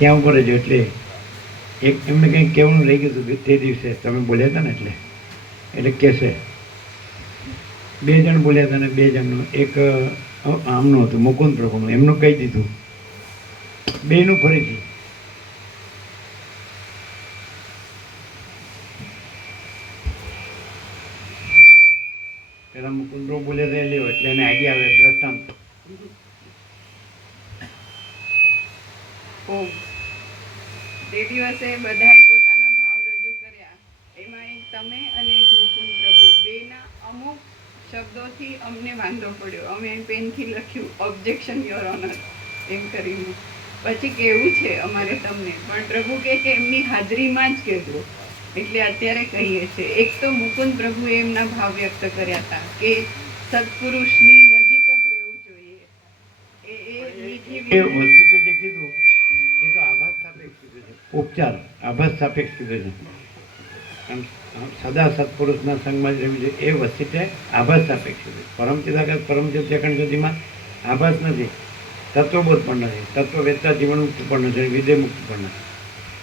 ત્યાં ઉપર જ. એટલે એક એમને કંઈક કહેવાનું રહી ગયું હતું તે દિવસે તમે બોલ્યા હતા ને, એટલે કહેશે 2 જણ બોલ્યા હતા ને 2 જણનું એક આમનું હતું મુકુંદ પ્રભુનું, એમનું કહી દીધું, 2નું ફરીથી. પેલા મુકુંદ પ્રભુ બોલ્યા હતા લ્યો એટલે એને આઈડિયા આવે દ્રષ્ટાંત. તે દિવસે બધાએ પોતાના ભાવ રજૂ કર્યા. એમાં એક તમે અને એક મુકુંદ પ્રભુ, બેના અમુક શબ્દોથી અમને વાંધો પડ્યો. અમે પેનથી લખ્યું ઓબ્જેક્શન યોર ઓનર એમ કરીને. પછી કેવું છે અમારે તમને, પણ પ્રભુ કહે કે એમની હાજરીમાં જ કહેજો. એટલે અત્યારે કહીએ છીએ. એક તો મુકુંદ પ્રભુએ એમના ભાવ વ્યક્ત કર્યા હતા કે સત્પુરુષની નજીક જ રહેવું જોઈએ. જે કીધું એ તો આભાસ સાપેક્ષ કીધું છે, ઉપચાર આભાસ સાપેક્ષ કીધું છે. સદા સત્પુરુષના સંગમાં જ રહેવું છે એ વસ્તુ આભાસ સાપેક્ષ કીધું. પરમચિદાકાશ પરમજ્યોતિ અખંડ જ્યોતિમાં આભાસ નથી, તત્વબોધ પણ નથી, તત્વવેદતા જીવનમુક્ત પણ નથી, વિધેયમુક્ત પણ નથી.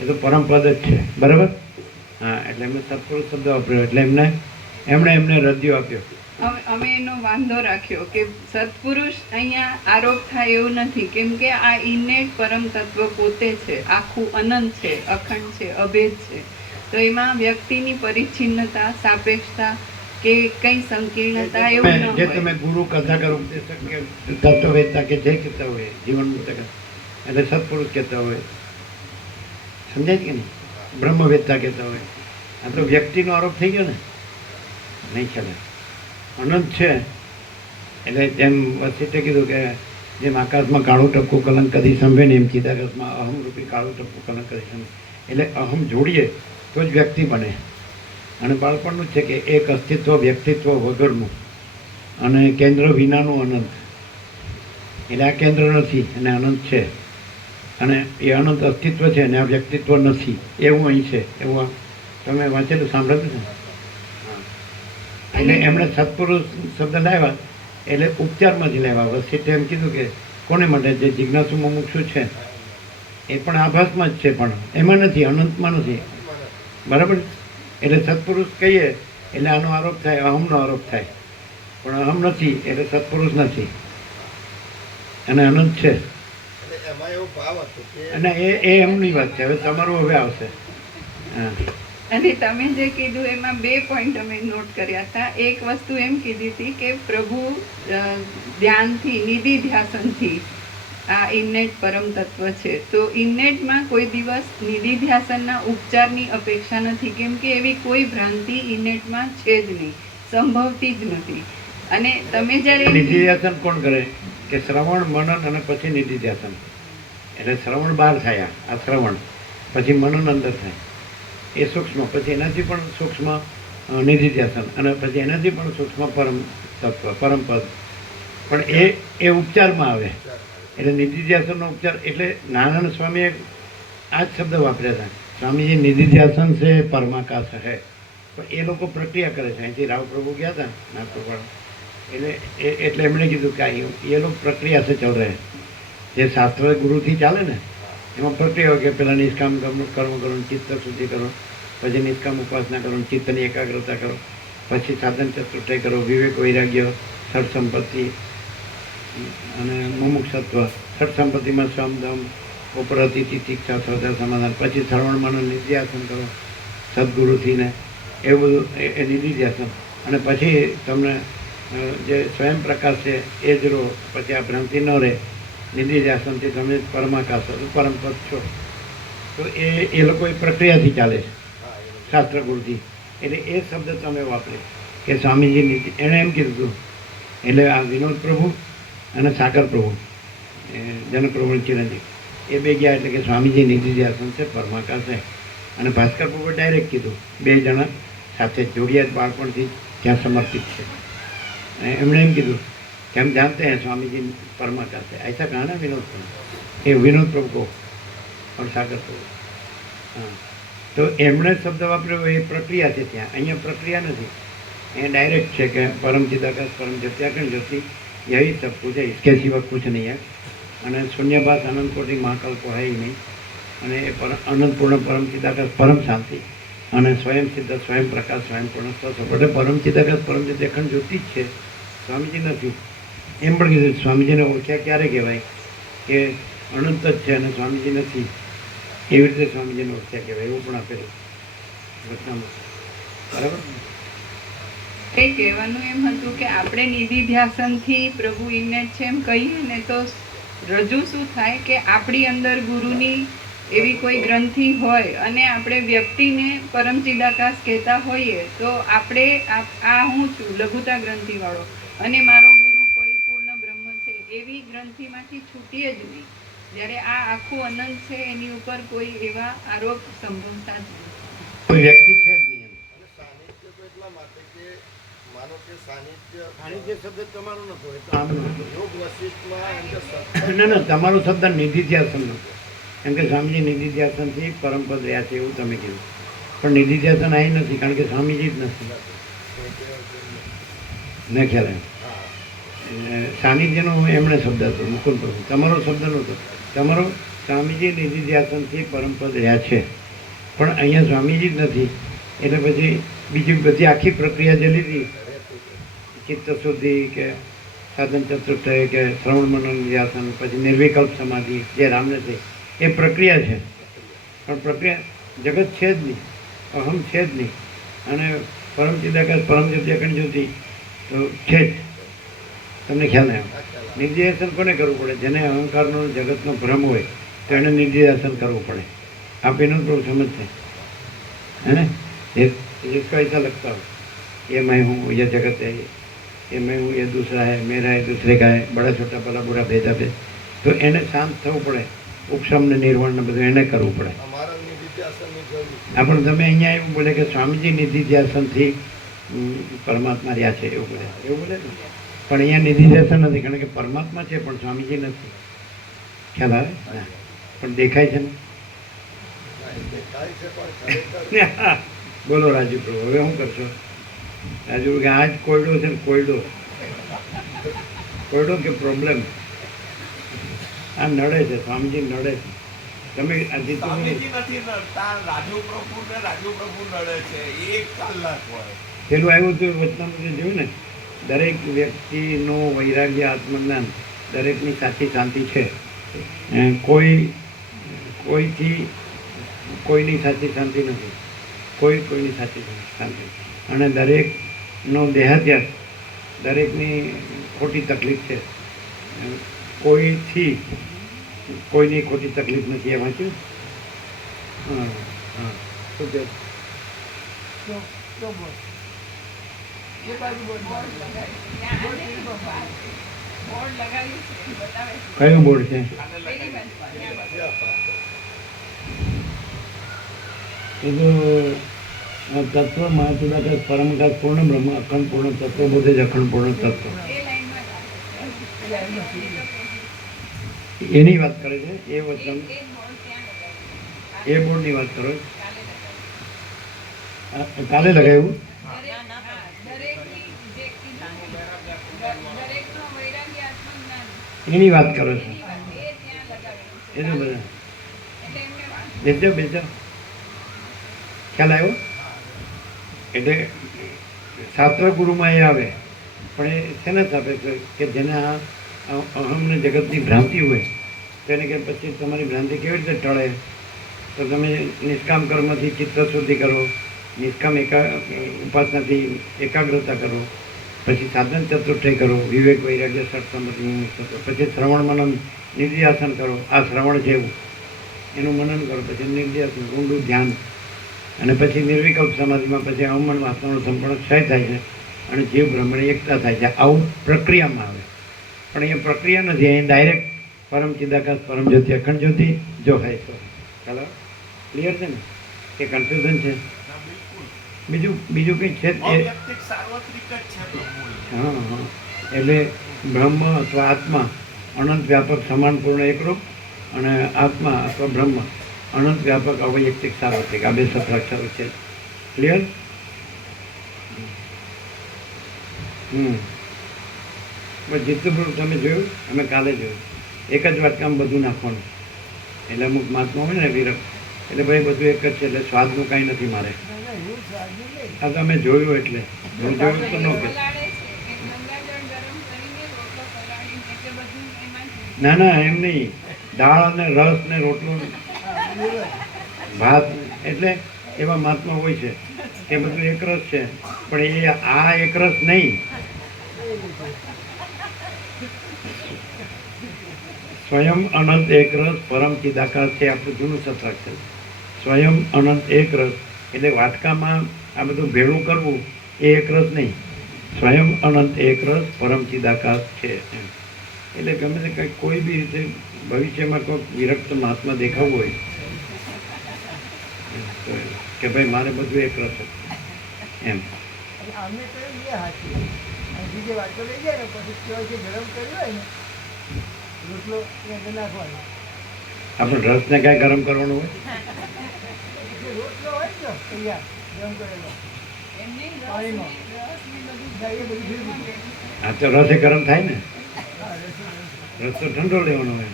એ તો પરમપદ જ છે. બરાબર? હા, એટલે એમને સત્પુરુષ શબ્દ વાપર્યો. એટલે એમને રદ્યો આપ્યો. અમે એનો વાંધો રાખ્યો કે સત્પુરુષ અહીંયા આરોપ થાય એવું નથી, કેમ કે આ ઇનેટ પરમ તત્વ પોતે છે, આખું અનંત છે, અખંડ છે, અભેદ છે. તો એમાં વ્યક્તિની પરિચ્છિન્નતા, સાપેક્ષતા કે કઈ સંકીર્ણતા એવું ન જે હોય. તમે ગુરુ કથાકાર ઉપદેશક કે તત્વવેદતા કે જે કહેતા હોય જીવન મુક્ત એટલે સત્પુરુષ કહેતા હોય, સમજાય કે નહીં? બ્રહ્મવેદતા કહેતા હોય. આ તો વ્યક્તિનો આરોપ થઈ ગયો ને, નહીં ચાલે. અનંત છે એટલે જેમ વસિષ્ઠે કીધું કે જેમ આકાશમાં કાળું ટપકું કલંક કદી સંભે ને એમ ચિદાકાશમાં અહમરૂપી કાળું ટપકું કલંક કદી સંભે. એટલે અહમ જોડીએ તો જ વ્યક્તિ બને. અને બાળપણનું જ છે કે એક અસ્તિત્વ વ્યક્તિત્વ વગરનું અને કેન્દ્ર વિનાનું અનંત. એટલે આ કેન્દ્ર નથી અને અનંત છે, અને એ અનંત અસ્તિત્વ છે અને આ વ્યક્તિત્વ નથી. એવું અહીં છે. એવું તમે વાંચેલું સાંભળેલું છે. એટલે એમણે સત્પુરુષ શબ્દ લાવ્યા એટલે ઉપચારમાંથી લાવ્યા. વસિષ્ઠે એમ કીધું કે કોને માટે? જે જિજ્ઞાસુ મુમુક્ષુ છે એ પણ આભાસમાં જ છે, પણ એમાં નથી, અનંતમાં નથી. બરાબર? એટલે સત્પુરુષ કહીએ એટલે આનો આરોપ થાય, અહમનો આરોપ થાય. પણ અહમ નથી એટલે સત્પુરુષ નથી અને અનંત છે. અને એ એમની વાત છે. હવે તમારું હવે આવશે. હા. અને તમે જે કીધું એમાં 2 પોઈન્ટ અમે નોટ કર્યા હતા. એક વસ્તુ એમ કીધી હતી કે પ્રભુ ધ્યાનથી, નિધિ ધ્યાસનથી આ ઇન્નેટ પરમ તત્વ છે. તો ઇન્નેટમાં કોઈ દિવસ નિધિ ધ્યાસનના ઉપચારની અપેક્ષા નથી, કેમ કે એવી કોઈ ભ્રાંતિ ઇન્નેટમાં છે જ નહીં, સંભવતી જ નથી. અને તમે જ્યારે નિધિ ધ્યાસન કોણ કરે? કે શ્રવણ, મનન અને પછી નિધિ ધ્યાસન. એટલે શ્રવણ બહાર થાય, આ શ્રવણ, પછી મનન અંદર થાય, એ સૂક્ષ્મ, પછી એનાથી પણ સૂક્ષ્મ નિધિ ધ્યાસન, અને પછી એનાથી પણ સૂક્ષ્મ પરમ તત્વ, પરમપદ. પણ એ ઉપચારમાં આવે. એટલે નિધિ ધ્યાસનનો ઉપચાર એટલે નારાયણ સ્વામીએ આ જ શબ્દ વાપર્યા હતા. સ્વામીજી નિધિ ધ્યાસન છે પરમાકાશ હે. પણ એ લોકો પ્રક્રિયા કરે છે. અહીંથી રાવ પ્રભુ ગયા હતા નાગપુર, એટલે એમણે કીધું કે એ લોકો પ્રક્રિયા સે ચલ રહે. જે શાસ્ત્ર ગુરુથી ચાલે ને એમાં પ્રક્રિયા હોય કે પેલા નિષ્કામ કર્મ કરો, ચિત્ત શુદ્ધિ કરો, પછી નિષ્કામ ઉપાસના કરો, ચિત્તની એકાગ્રતા કરો, પછી સાધન ચતુષ્ટય કરો, વિવેક વૈરાગ્ય, ષટ સંપત્તિ અને મુમુક્ષત્વ. ષટ સંપત્તિમાં સમદમ, ઉપરતિ, તિતિક્ષા, શ્રદ્ધા, સમાધાન, પછી શ્રવણ મનન નિધ્યાસન કરો સદગુરુથી ને એવું બધું એ નિધિધ્યાસન. અને પછી તમને જે સ્વયં પ્રકાશ છે એ જ રહો, પછી આ ભ્રાંતિ ન રહે. નિધિધ્યાસનથી તમે પરમાકાશ પરમપદ છો. તો એ લોકો એ પ્રક્રિયાથી ચાલે છે, શાસ્ત્ર ગુરુથી. એટલે એ શબ્દ તમે વાપરે કે સ્વામીજી નીતિ, એણે એમ કીધું હતું. એટલે આ વિનોદ પ્રભુ અને સાગર પ્રભુ, જનક પ્રભુ ચિરંજીવ, એ 2 ગયા એટલે કે સ્વામીજી નિધિ ધ્યાસન છે, પરમાકાશ છે. અને ભાસ્કર પ્રભુએ ડાયરેક્ટ કીધું. 2 જણા સાથે જોડિયા જ બાળપણથી ત્યાં સમર્પિત છે. એમણે એમ કીધું कि हम जानते हैं स्वामी जी परमाकाश है, ऐसा कहा ना विनोद प्रभु, ये विनोद प्रभु को और सागर प्रभु. हाँ, तो एमणे शब्द वापर्यो એ પ્રક્રિયા છે. ત્યાં અહીંયા પ્રક્રિયા નથી, અહીંયા ડાયરેક્ટ છે કે પરમ ચિદાકાશ પરમ જ્યોત્યાખંડ જ્યોતિ यही सब कुछ है, इसके सिवा कुछ नहीं है. અને શૂન્યભાસ અનંત કોટી મહાકલ્પો है ही नहीं. અને એ અનંતપૂર્ણ પરમ ચિદાકાશ પરમ શાંતિ અને સ્વયં સિદ્ધ સ્વયં પ્રકાશ સ્વયં પૂર્ણ સ્વસ્વરૂપ એટલે પરમ ચિદાકાશ પરમ જ્યોતિ અખંડ જ્યોતિ જ છે, સ્વામીજી નથી. એમ પણ કીધું સ્વામીજીને ઓળખ્યા ક્યારે કહેવાય કે અનંત જ છે અને સ્વામીજી નથી, એવી રીતે સ્વામીજીને ઓળખ્યા કહેવાય, એવું પણ આપેલું ઘટનામાં. બરાબર. એ કહેવાનું એમ હતું કે આપણે નિધિ ધ્યાસનથી પ્રભુ ઇમેજ છે એમ કહીએ ને તો રજૂ શું થાય કે આપણી અંદર ગુરુની એવી કોઈ ગ્રંથિ હોય અને આપણે વ્યક્તિને પરમ ચિદાકાશ કહેતા હોઈએ તો આપણે આ હું છું લઘુતા ગ્રંથિવાળો અને મારો ગુરુ કોઈ પૂર્ણ બ્રહ્મ છે એવી ગ્રંથિમાંથી છૂટીએ જ નહીં. જ્યારે આ આખું અનંત છે એની ઉપર કોઈ એવા આરોપ સંભવતા જ નથી. કોઈ વ્યક્તિ છે જ નહીં. સાનિધ્ય તો એટલા માટે કે માનો કે સાનિધ્ય શબ્દ તમારો નતો, યોગ વશિષ્ઠમાં એમ કે સત્ય ના તમારો શબ્દ નિધિધ્યાસન નતો, કેમ કે સ્વામીજી નિધિધ્યાસનથી પરમપદ રહ્યા છે એવું તમે કીધું, પણ નિધિધ્યાસન અહીં નથી કારણ કે સ્વામીજી જ નથી. ને ખ્યાલ આવ્યો. સાનિધ્યનો એમણે શબ્દ હતો મુકુંદ પ્રભુ, તમારો શબ્દ નહોતો. તમારો સ્વામીજી નિધિધ્યાસનથી પરમપદ રહ્યા છે, પણ અહીંયા સ્વામીજી જ નથી. એટલે પછી બીજી બધી આખી પ્રક્રિયા જે લીધી ચિત્ત શુદ્ધિ કે સાધન ચતુષ્ટય કે શ્રવણ મનન ધ્યાસન પછી નિર્વિકલ્પ સમાધિ જે રામને થઈ એ પ્રક્રિયા છે, પણ પ્રક્રિયા જગત છે જ નહીં, અહમ છે જ નહીં અને પરમ ચિદાકાશ પરમ જ્યોતિ અખંડ જ્યોતિ તો છે જ. તમને ખ્યાલ આવ્યો. નિધિધ્યાસન કોને કરવું પડે? જેને અહંકારનો જગતનો ભ્રમ હોય તો એને નિધિધ્યાસન કરવું પડે. આપ એનો તો સમજ છે है ना, जिसको ऐसा लगता हो ये मैं हूँ, ये जगत है, ये मैं हूँ, ये दूसरा है, मेरा है, दूसरे का है, बड़ा छोटा भला बुरा भेदा भेद, तो એને શાંત થવું પડે. ઉપશમ ને નિર્વાણ ને બધું એને કરવું પડે. અમારા નિધિધ્યાસનની જરૂર. આપણે તમે અહીંયા એવું બોલે કે સ્વામીજી નિધિધ્યાસનથી પરમાત્મા રહ્યા છે એવું બોલે, એવું બોલે ને, પણ અહીંયા નિધિધ્યાસન નથી કારણ કે પરમાત્મા છે પણ સ્વામીજી નથી. ખ્યાલ આવે? ના, પણ દેખાય છે ને. દેખાય છે પણ ખરેખર બોલો રાજુ પ્રભુ, હવે શું કરશો? રાજુ કે આજ કોયડો છે ને, કોયડો કોયડો કે પ્રોબ્લેમ આ નડે છે, સ્વામીજી નડે છે. તમે હજી તો સ્વામીજી નથી નડતા, રાજુ પ્રભુ નડે છે. એક કલાક હોય પેલું આવ્યું હતું વચનામૃતે જોયું ને, દરેક વ્યક્તિનો વૈરાગ્ય આત્મજ્ઞાન દરેકની સાચી શાંતિ છે. કોઈથી કોઈની સાચી શાંતિ નથી, કોઈની સાચી શાંતિ. અને દરેકનો દેહાત્યાસ, દરેકની ખોટી તકલીફ છે, કોઈની ખોટી તકલીફ નથી. એ વાંચ્યું? હા હા. શું કહે? કયું બોર્ડ છે? એ તો તત્વ મહાચુદાકાશ પરમકાશ પૂર્ણ બ્રહ્મ અખંડ પૂર્ણ તત્વ બોધે જ અખંડ પૂર્ણ તત્વ એની વાત કરે છે. એ વચન એ બોર્ડની વાત કરો. કાલે લગાવ્યું એની વાત કરો છો. એ તો બધા બેસો ખ્યાલ આવ્યો? એટલે શાસ્ત્ર ગુરુમાં એ આવે, પણ એ શેના આપે કે જેને આ અહમને જગતની ભ્રાંતિ હોય તો એને કે પછી તમારી ભ્રાંતિ કેવી રીતે ટળે? તો તમે નિષ્કામ કર્મથી ચિત્ત શુદ્ધિ કરો, નિષ્કામ ઉપાસનાથી એકાગ્રતા કરો, પછી સાધન ચતુષ્ટય કરો, વિવેક વૈરાગ્ય સત્સંગતિ, પછી શ્રવણ મનન નિધિધ્યાસન કરો. આ શ્રવણ છે એવું, એનું મનન કરો, પછી નિધિધ્યાસન ઊંડું ધ્યાન, અને પછી નિર્વિકલ્પ સમાધિમાં પછી અવમન વાસનાનો સંપૂર્ણ ક્ષય થાય છે અને જીવ બ્રહ્મની એકતા થાય છે. આવું પ્રક્રિયામાં આવે, પણ અહીંયા પ્રક્રિયા નથી, અહીં ડાયરેક્ટ પરમ ચિદાકાશ પરમ જ્યોતિ અખંડ જ્યોતિ જો હોય તો. ચાલો ક્લિયર છે ને કે કન્ફ્યુઝન છે? બીજું કંઈ છે? અવ્યક્તિક સાર્વત્રિક જ છે પ્રભુ. હા હા. એટલે બ્રહ્મ અથવા આત્મા અનંત વ્યાપક સમાન પૂર્ણ એકરૂપ, અને આત્મા અથવા બ્રહ્મ અનંત વ્યાપક અવૈયક્તિક સાર્વત્રિક. આ બે સત્રાક્ષરો છે. ક્લિયર? બસ જેટલું તમે જોયું, અમે કાલે જોયું. એક જ વાટકામાં બધું નાખવાનું. એટલે અમુક મહાત્મા હોય ને વિરક્ત, એટલે ભાઈ બધું એક જ છે, એટલે સ્વાદનું કાંઈ નથી મારે. આ તમે જોયું એટલે હું જોયું તો ન કે પલાળે છે, એ ગંગાજળ ગરમ કરીને રોટલો પલાળીને એટલે બધું એમાં જ. ના ના એમ નહીં, દાળ અને રસ ને રોટલો ભાત એટલે એવા મહાત્મા હોય છે કે બધું એક રસ છે, પણ એ આ એક રસ નહીં. સ્વયં અનંત એક રસ પરમ ચિદાકાશ છે આપણું જૂનું સત્રાક્ષર. સ્વયં અનંત એક રસ એટલે વાટકામાં આ બધું ભેળું કરવું એ એક રસ નહીં. સ્વયં અનંત એક રસ પરમ ચિદાકાશ છે એમ. એટલે ગમે તે કંઈક કોઈ બી રીતે ભવિષ્યમાં કોઈક વિરક્ત મહાત્મા દેખાવું હોય તો કે ભાઈ મારે બધું એક રસ હતું એમ. અમે તો એ હાથી બીજે વાટકો લઈ જાય ને પછી કહેવાય છે ગરમ કર્યો હોય ને રોટલો એ અંદર નાખવાનો. આપણે રસને કાંઈ ગરમ કરવાનું હોય? જે રોટલો હોય ને તૈયાર ગરમ કરેલો એમને રસ ને પાણીમાં. બધું એ બધું ભેગું. આ તો રસ એ ગરમ થાય ને, હા રસ રસ તો ઠંડો લેવાનો હોય.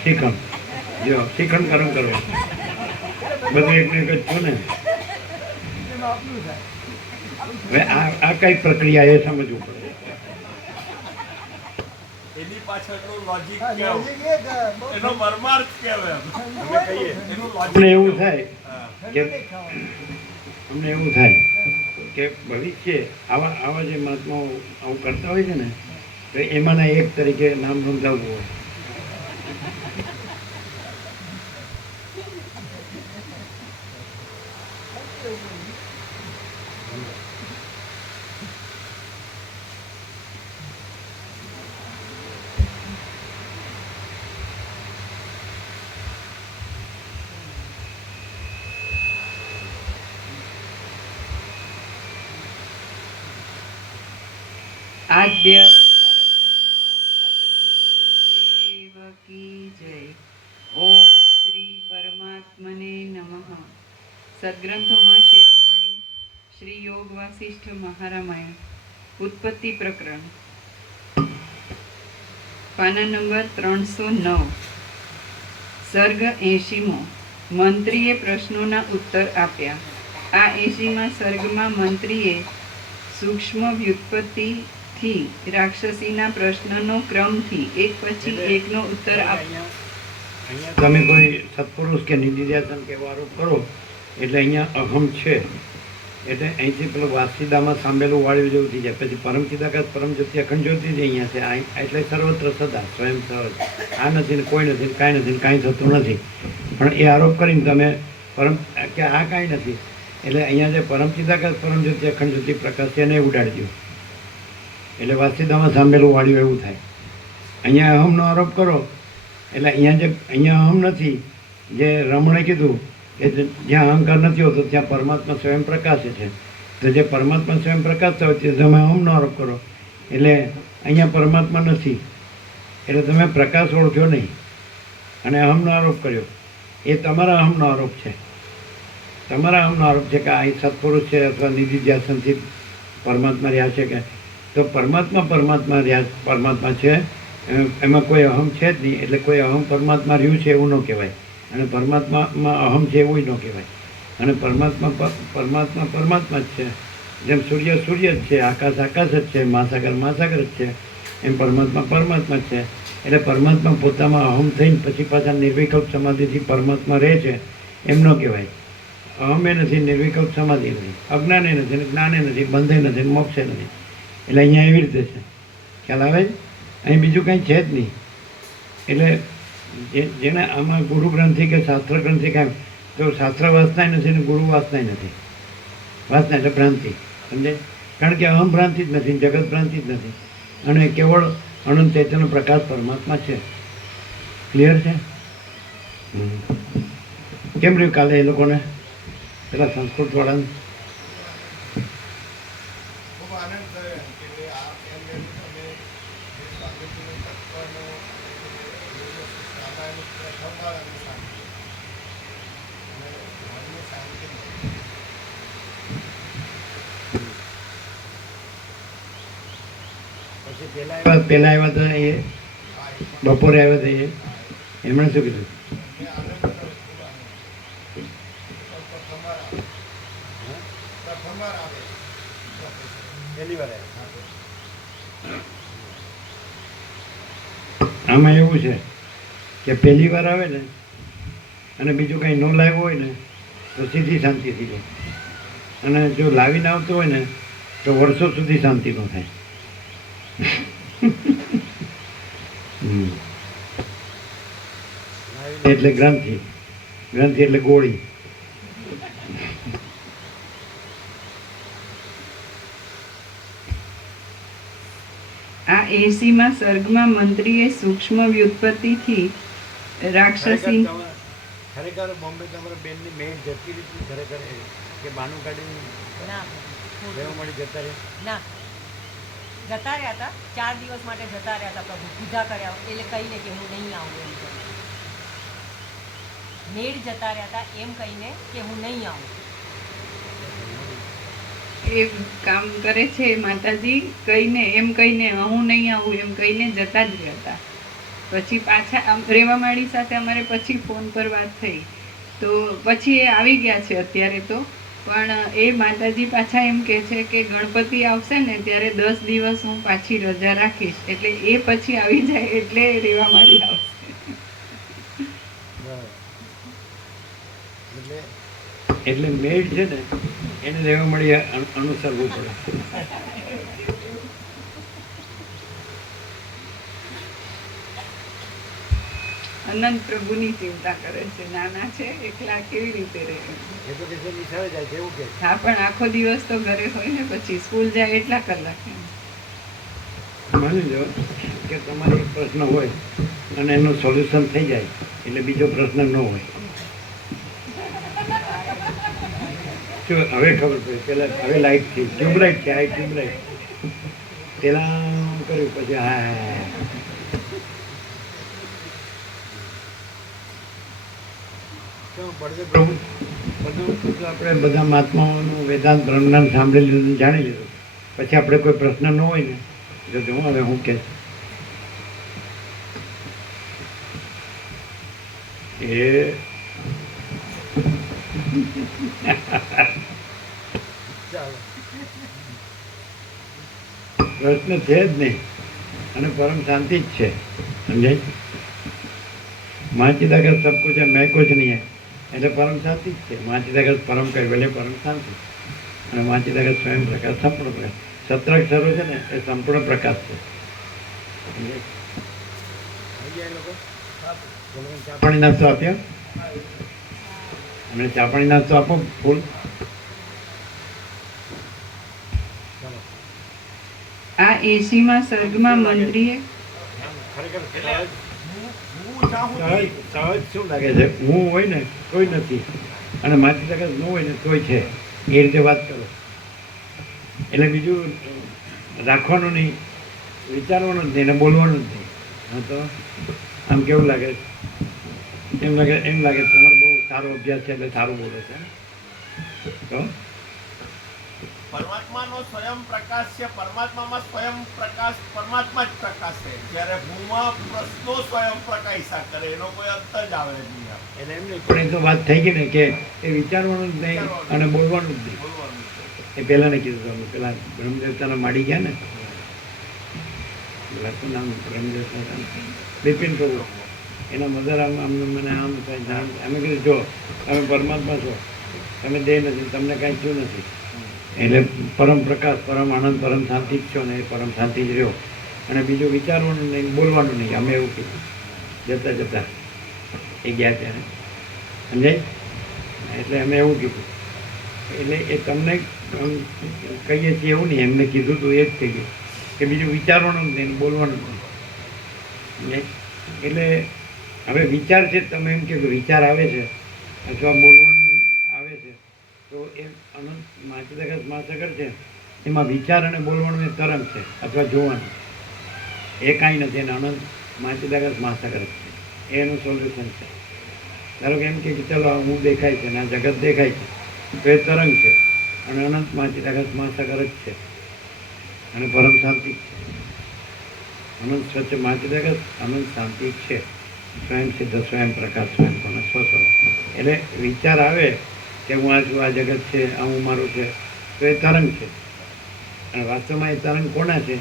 શ્રીખંડ જો શ્રીખંડ ગરમ કરવો બધું એકને એક જ છું ને. એમાં આપણું થાય. હવે આ કઈ પ્રક્રિયા એ સમજવું પડે. એની પાછળનું લોજિક હા કેવું, નજીક એ જ બહુ એનો મર્માર્થ કેવો એમ ઠંડુ અમે હોય કહીએ ને, એનું અમને લોજિક એવું થાય હા. ઠંડુ નહીં ખાવાનું. અમને એવું થાય કે ભવિષ્ય આવા જે મહાત્માઓ આવું કરતા હોય છે ને તો એમાંના એક તરીકે નામ સમજાવવું હોય. આદ્ય પરબ્રહ્મ સદગુરુ દેવ કી જય. ઓમ શ્રી પરમાત્મને નમઃ. સદગ્રંથોમાં શિરોમણી શ્રી યોગ વાસિષ્ઠ મહારામાયણ ઉત્પત્તિ પ્રકરણ પાના નંબર 309. સર્ગ 80મો. મંત્રીએ પ્રશ્નોના ઉત્તર આપ્યા. આ 80મા સર્ગમાં મંત્રીએ સૂક્ષ્મ વ્યુત્પત્તિથી રાક્ષસીના પ્રશ્નનો ક્રમથી એક પછી એકનો ઉત્તર આપ્યો. તમે કોઈ સત્પુરુષ કે નિધિધ્યાસન કે એવો આરોપ કરો એટલે અહીંયા અહમ છે એટલે અહીંથી પેલું વાસીદામાં સાંભેલું વાળ્યું જેવું થઈ જાય. પછી પરમ ચિદાકાશ પરમ જ્યોતિ અખંડ જ્યોતિ જ અહીંયા છે. એટલે સર્વત્ર સદા સ્વયં સહજ આ નથી ને કોઈ નથી ને કાંઈ નથી ને કાંઈ થતું નથી. પણ એ આરોપ કરીને તમે પરમ કે આ કાંઈ નથી એટલે અહીંયા જે પરમ ચિદાકાશ પરમ જ્યોતિ અખંડ જ્યોતિ પ્રકાશ છે એને ઉડાડી દો એટલે વાસીદામાં સાંભેલું વાળ્યું એવું થાય. અહીંયા અહમનો આરોપ કરો એટલે અહીંયા અહમ નથી. જે રમણે કીધું કે જ્યાં અહંકાર નથી હોતો ત્યાં પરમાત્મા સ્વયં પ્રકાશે છે. તો જે પરમાત્મા સ્વયં પ્રકાશતા હોય તે તમે અહમનો આરોપ કરો એટલે અહીંયા પરમાત્મા નથી એટલે તમે પ્રકાશ ઓળખ્યો નહીં અને અહમનો આરોપ કર્યો. એ તમારા અહમનો આરોપ છે. તમારા અહમનો આરોપ છે કે આ સત્પુરુષ છે અથવા નિધિધ્યાસનથી પરમાત્મા રહ્યા છે કે તો પરમાત્મા છે એમાં કોઈ અહમ છે જ નહીં. એટલે કોઈ અહમ પરમાત્મા રહ્યું છે એવું ન કહેવાય અને પરમાત્મામાં અહમ છે એવું ન કહેવાય. અને પરમાત્મા જ છે. જેમ સૂર્ય જ છે, આકાશ જ છે, મહાસાગર જ છે, એમ પરમાત્મા જ છે. એટલે પરમાત્મા પોતામાં અહમ થઈને પછી પાછા નિર્વિકલ્પ સમાધિથી પરમાત્મા રહે છે એમ ન કહેવાય. અહમે નથી, નિર્વિકલ્પ સમાધિ નથી, અજ્ઞાને નથી, જ્ઞાને નથી, બંધે નથી, મોક્ષે નથી. એટલે અહીંયા એવી રીતે છે. ખ્યાલ આવે? અહીં બીજું કંઈ છે જ નહીં. એટલે જેને આમાં ગુરુ ગ્રંથિ કે શાસ્ત્ર ગ્રંથિ કાંઈ તો શાસ્ત્ર વાસનાય નથી ને ગુરુ વાસનાય નથી. વાસના એટલે ભ્રાંતિ, સમજે? કારણ કે અહમ ભ્રાંતિ જ નથી, જગત ભ્રાંતિ જ નથી અને કેવળ અનંત ચૈતન્ય પ્રકાશ પરમાત્મા છે. ક્લિયર છે? કેમ રહ્યું કાલે એ લોકોને પેલા સંસ્કૃતવાળાને? ખૂબ આનંદ થયો એમ કે ભાઈ આ એમ કહ્યું તમે જે સ્વાગતનું તત્વનો સામાયિક પ્રથમવાર અમે સાંભળ્યું અને મનની શાંતિ મળી. પછી પેલા આવ્યા તો એ હા બપોરે આવ્યા હતા એમણે શું કીધું? મેં આનંદ કર્યો ખૂબ આનંદ. પણ પ્રથમવાર આવે પહેલી વાર આમાં એવું છે કે પહેલી વાર આવે ને અને બીજું કંઈ ન લાવ્યું હોય ને તો સીધી શાંતિ થઈ જાય, અને જો લાવીને આવતો હોય ને તો વર્ષો સુધી શાંતિ ન થાય. એટલે ગ્રંથિ, ગ્રંથિ એટલે ગોળી. આ 80માં સર્ગમાં મંત્રીએ સૂક્ષ્મ વ્યુત્પત્તિથી રાક્ષસી ખરેખર બોમ્બે તમારા બેનની મેઇન જતી રીતની ખરેખર કે બાનું કાઢીને ના રહેવા મળી જતા રહે. ના જતા રહ્યા હતા, 4 દિવસ માટે જતા રહ્યા હતા પ્રભુ, પૂજા કર્યા એટલે કહીને કે હું નહીં આવું એમ કરીને મેળ જતા રહ્યા હતા એમ કહીને કે હું નહીં આવું. એ કામ કરે છે માતાજી કહીને એમ કહીને હું નહીં આવું એમ કહીને જતા જ રહ્યા હતા. પછી પાછા રેવામાળી સાથે અમારે પછી ફોન પર વાત થઈ તો પછી એ આવી ગયા છે અત્યારે તો, પણ એ માતાજી પાછા એમ કહે છે કે ગણપતિ આવશે ને ત્યારે 10 દિવસ હું પાછી રજા રાખીશ, એટલે એ પછી આવી જાય એટલે રેવામાળી આવશે. એટલે મેળ છે ને એને રહેવા મળી અનુસરવું પડે. અનંત પ્રભુની ચિંતા કરે છે, નાના છે એકલા કેવી રીતે રહે. એપ્લિકેશન નિશાળે જાય છે એવું કે હા, પણ આખો દિવસ તો ઘરે હોય ને, પછી સ્કૂલ જાય એટલા કલાક. માની લો કે તમારે એક પ્રશ્ન હોય અને એનું સોલ્યુશન થઈ જાય એટલે બીજો પ્રશ્ન ન હોય. શું હવે ખબર પડી? પેલા હવે લાઇટ થઈ, ટ્યુબલાઇટ છે, આ ટ્યુબલાઇટ પેલા કર્યું પછી હા પ્રભુ બધું આપણે બધા મહાત્માઓનું વેદાંત બ્રહ્મજ્ઞાન સાંભળી લીધું, જાણી લીધું, પછી આપણે કોઈ પ્રશ્ન ન હોય ને તો જો હવે હું કે એ પ્રશ્ન છે જ નહીં અને પરમ શાંતિ જ છે. સમજાય? માચી દગત સબ કુછ है मैं कुछ नहीं है એટલે પરમ શાંતિ જ છે. માચી દગત પરમ કહેવાય પરમ શાંતિ, અને માચી દગત સ્વયં પ્રકાશ સંપૂર્ણ પ્રકાશ. સત્રાક્ષરો છે ને એ સંપૂર્ણ પ્રકાશ છે. ચા પાણી નાસ્તો આપ્યો અને ચા પાણી નાસ્તો આપો ફૂલ. આ 80માં સર્ગમાં મંત્રીએ ખરેખર હું ચાહું સહજ શું લાગે છે? હું હોય ને તોય નથી અને માચી દગત ન હોય ને તોય છે, એ રીતે વાત કરો. એટલે બીજું રાખવાનું નહીં, વિચારવાનું જ નહીં ને બોલવાનું જ નહીં. હા, તો આમ કેવું લાગે? એમ લાગે તમારો બહુ સારો અભ્યાસ છે એટલે સારું બોલે છે. તો પરમાત્માનો સ્વયં પ્રકાશ છે, પરમાત્મામાં સ્વયં પ્રકાશ પરમાત્મા જ પ્રકાશ છે, જ્યારે ભૂમાં પ્રશ્નો સ્વયં પ્રકાશા કરે એનો કોઈ અંત જ આવે નહીં. એટલે એમ નહીં, પણ એ તો વાત થઈ ગઈ ને કે એ વિચારવાનું જ નહીં અને બોલવાનું જ નહીં. બોલવાનું એ પહેલાંને કીધું અમે પેલા બ્રહ્મદેવતાના માડી ગયા ને, પેલા શું નામ બ્રહ્મદેવતા બિપિન પ્રભુ, એના મધર આમ મને આમ થાય. અમે કીધું જો તમે પરમાત્મા છો, તમે દેહ નથી, તમને કાંઈ થયું નથી, એટલે પરમ પ્રકાશ, પરમ આનંદ, પરમ શાંતિ જ છો ને, એ પરમ શાંતિ જ રહ્યો અને બીજું વિચારવાનું નહીં, બોલવાનું નહીં. અમે એવું કીધું જતાં જતાં એ ગયા ત્યારે. સમજાય? એટલે અમે એવું કીધું. એટલે એ તમને કહીએ છીએ એવું નહીં, એમને કીધું તો એ જ થઈ ગયું કે બીજું વિચારવાનું જ નહીં, બોલવાનું જ નહીં. સમજાય? એટલે હવે વિચાર છે, તમે એમ કે વિચાર આવે છે અથવા બોલવાનું આવે છે તો એ અનંત માચી દગત મહાસાગર છે, એમાં વિચાર અને બોલવાનું એ તરંગ છે અથવા જોવાનું, એ કાંઈ નથી. એને અનંત માચી દગત મહાસાગર જ છે, એનું સોલ્યુશન છે. ધારો કે એમ કે ચાલો હું દેખાય છે ને આ જગત દેખાય છે તો એ તરંગ છે અને અનંત માચી દગત મહાસાગર જ છે અને પરમ શાંતિ જ છે. અનંત સ્વચ્છ માચિદાગત અનંત શાંતિ છે, સ્વયં સિદ્ધ, સ્વયં પ્રકાશ, સ્વયં પૂર્ણ, સ્વસ્વરૂપ. એટલે વિચાર આવે કે હું આ છું, આ જગત છે, આ હું મારું છે, તો એ તરંગ છે. અને વાસ્તવમાં એ તરંગ કોના છે?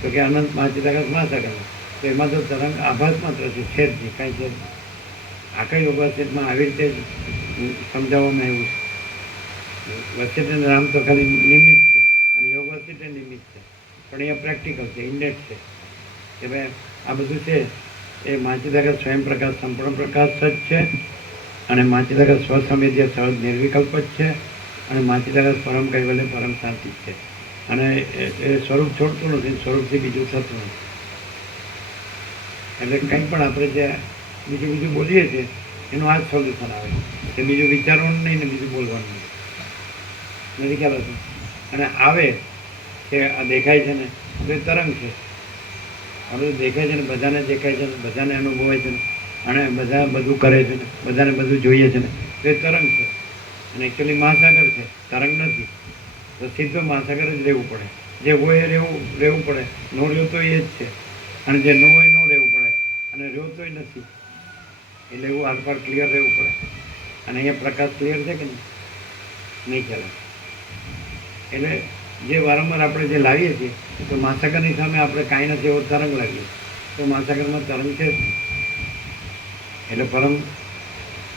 તો કે અનંત માચિદાગત મહાસાગર. તો એમાં તો તરંગ આભાસ માત્ર છે, જ નહીં, કાંઈ છે જ નહીં. આખા યોગાસનમાં આવી રીતે જ સમજાવવામાં આવ્યું છે. વસિષ્ઠ રામ તો ખાલી નિમિત્ત છે અને યોગ વસિષ્ઠ નિમિત્ત છે, પણ અહીંયા પ્રેક્ટિકલ છે, ઇન્ડેટ છે કે ભાઈ આ બધું છે એ માચિદાગત સ્વયં પ્રકાશ, સંપૂર્ણ પ્રકાશ જ છે. અને માચિદાગત સ્વસંવેદ્ય સહજ નિર્વિકલ્પ જ છે. અને માચિદાગત પરમ કૈવલ્ય, પરમ શાંતિ જ છે. અને એ સ્વરૂપ છોડતું નથી, સ્વરૂપથી બીજું થતું નથી. એટલે કંઈ પણ આપણે જે બીજું બોલીએ છીએ એનું આ જ સોલ્યુશન આવે કે બીજું વિચારવાનું નહીં ને બીજું બોલવાનું નહીં. નથી ખ્યાલ હતો? અને આવે કે આ દેખાય છે ને તો એ તરંગ છે. આ બધું દેખાય છે ને બધાને દેખાય છે ને બધાને અનુભવાય છે ને અને બધા બધું કરે છે ને બધાને બધું જોઈએ છે ને તો એ તરંગ છે. અને એકચ્યુઅલી મહાસાગર છે, તરંગ નથી. તો સીધો મહાસાગર જ રહેવું પડે. જે હોય એ રહેવું પડે. ન રહ્યો તો એ જ છે. અને જે ન હોય ન રહેવું પડે. અને રહ્યો તોય નથી. એટલે એવું આરપાર ક્લિયર રહેવું પડે. અને અહીંયા પ્રકાશ ક્લિયર છે કે નહીં ચાલે. એટલે જે વારંવાર આપણે જે લાવીએ છીએ તો મહાસાગરની સામે આપણે કાંઈ નથી એવો તરંગ લાવીએ તો મહાસાગરમાં તરંગ છે જ નહીં. એટલે પરમ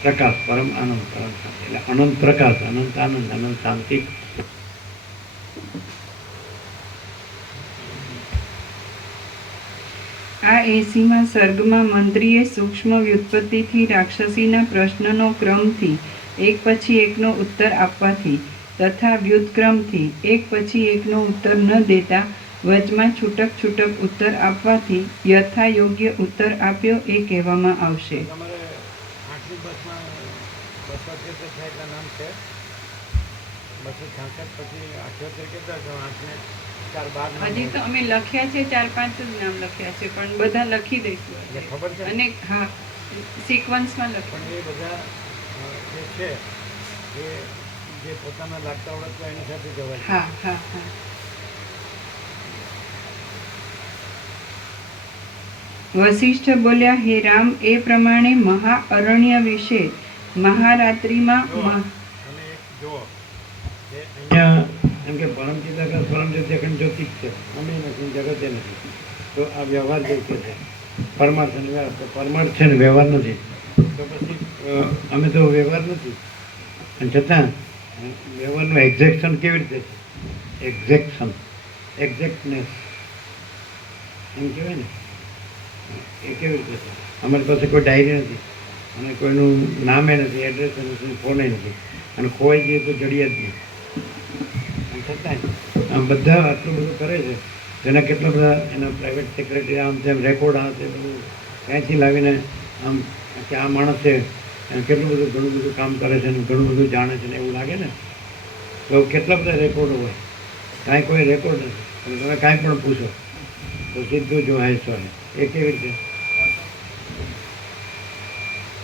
પ્રકાશ, પરમ આનંદ, પરમ શાંતિ. એટલે અનંત પ્રકાશ, અનંત આનંદ, અનંત શાંતિ. આ 80મા સર્ગમાં મંત્રીએ સૂક્ષ્મ વ્યુત્પત્તિથી રાક્ષસીના પ્રશ્નનો ક્રમથી એક પછી એકનો ઉત્તર આપવાથી તથા વ્યુત્ક્રમથી એક પછી એકનો ઉત્તર ન દેતા વચમાં છૂટક ઉત્તર આપવાથી યથાયોગ્ય ઉત્તર આપ્યો એ કહેવામાં આવશે. તમારે 8મી બસમાં 278 થાય એટલા નામ છે. 266 પછી 78 કેટલા છે? 8 ને 4 12 હજી તો અમે લખ્યા છે 4-5 જ નામ લખ્યા છે, પણ બધા લખી દઈશું એટલે ખબર છે. અને હા સિક્વન્સમાં પણ લખીએ. એ બધા જે છે એ જે પોતાના લાગતા ઓળખતા એની સાથે જવાય. હા હા હા. વશિષ્ઠ બોલ્યા, હે રામ, એ પ્રમાણે મહાઅરણ્ય વિશે મહારાત્રિમાં અને એક જુઓ કે અહીંયા એમ કે પરમ ચિદાકાશ, પરમ જ્યોતિ જ્યોતિષ છે, અમે નથી, જગતે નથી. તો આ વ્યવહાર જે છે પરમાર્થ અને વ્યવહાર, તો પરમાર્થ છે ને વ્યવહાર નથી. તો પછી અમે તો વ્યવહાર નથી. અને છતાં વ્યવહારનું એક્ઝેક્શન કેવી રીતે છે? એક્ઝેક્ટનેસ એમ કહેવાય ને, એ કેવી રીતે છે? અમારી પાસે કોઈ ડાયરી નથી અને કોઈનું નામે નથી, એડ્રેસ નથી, ફોને નથી. અને ખોવાઈ જઈએ તો જડિયા જ નહીં. અને છતાંય આમ બધા આટલું બધું કરે છે. જેના કેટલા બધા એના પ્રાઇવેટ સેક્રેટરી આમ તેમ રેકોર્ડ આ તે બધું ક્યાંથી લાવીને આમ કે આ માણસ છે કેટલું બધું ઘણું બધું કામ કરે છે ને ઘણું બધું જાણે છે ને એવું લાગે ને. તો કેટલા બધા રેકોર્ડો હોય, કાંઈ કોઈ રેકોર્ડ નથી. અને તમે કાંઈ પણ પૂછો તો સીધું જો હે સો હે. એ કેવી રીતે?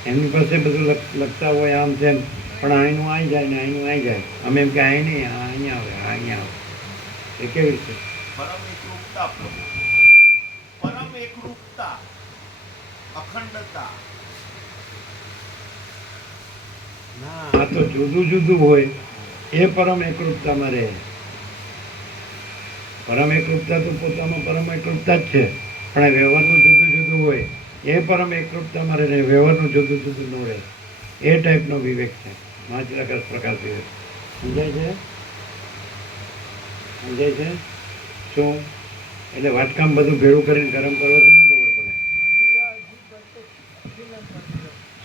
એમની પાસે બધું લખતા હોય આમ તેમ, પણ અહીંનું આવી જાય ને અહીંનું આવી જાય. અમે એમ કે અહીં નહીં, આ અહીંયા આવે, આ અહીંયા આવે. એ કેવી રીતે? પરમ એકરૂપતા પ્રભુ, પરમ એકરૂપતા, અખંડતા. ના, આ તો જુદું જુદું હોય એ પરમ એકરૂપતામાં રહે. પરમ એકરૂપતા તો પોતાનો પરમ એકરૂપતા જ છે, પણ આ વ્યવહારનું જુદું જુદું હોય એ પરમ એકરૂપતામાં રહે, વ્યવહારનું જુદું જુદું ન રહે. એ ટાઈપનો વિવેક છે, મહાચિદાકાશ પ્રકાશ વિવેક. સમજાય છે? સમજાય છે? શું? એટલે વાટકામ બધું ભેળું કરીને ગરમ કરવાથી ન ખબર પડે.